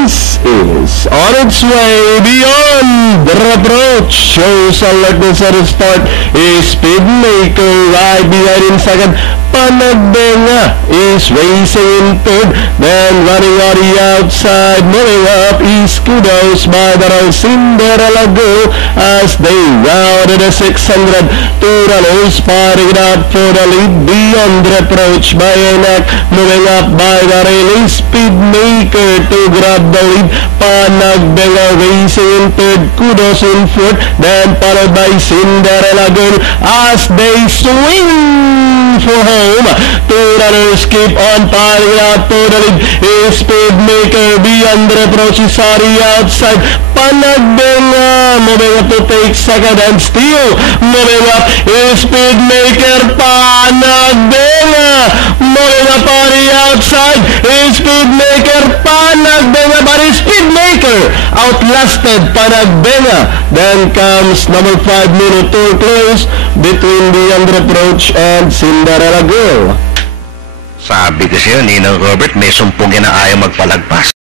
race is on its way beyond reproach. Shows alertness at the start. Is Speedmaker right behind in second. Panagbenga is racing in third. Then running on the outside, moving up is Kudos by the Cinderella Girl as they rounded the 600. Two runners fighting it out for the lead beyond reproach by Enak. Moving up by the railing, Speedmaker to grab the lead. Panagbenga racing in third, Kudos in fourth. Then followed by Cinderella Girl as they swing for home. Two runners keep on piling out for the lead. Is Speedmaker beyond reproach is on the outside. Panagbenga moving up to take second and still moving up is Speedmaker. Panagbenga moving up on the outside is Speedmaker. Panagbenga, but is Speedmaker outlasted Panagbenga. Then comes number 5 Minotaur close between beyond reproach and Cinderella Girl. Sabi kasi yun, Ninong Robert, may sumpong yan na ayaw magpalagpas.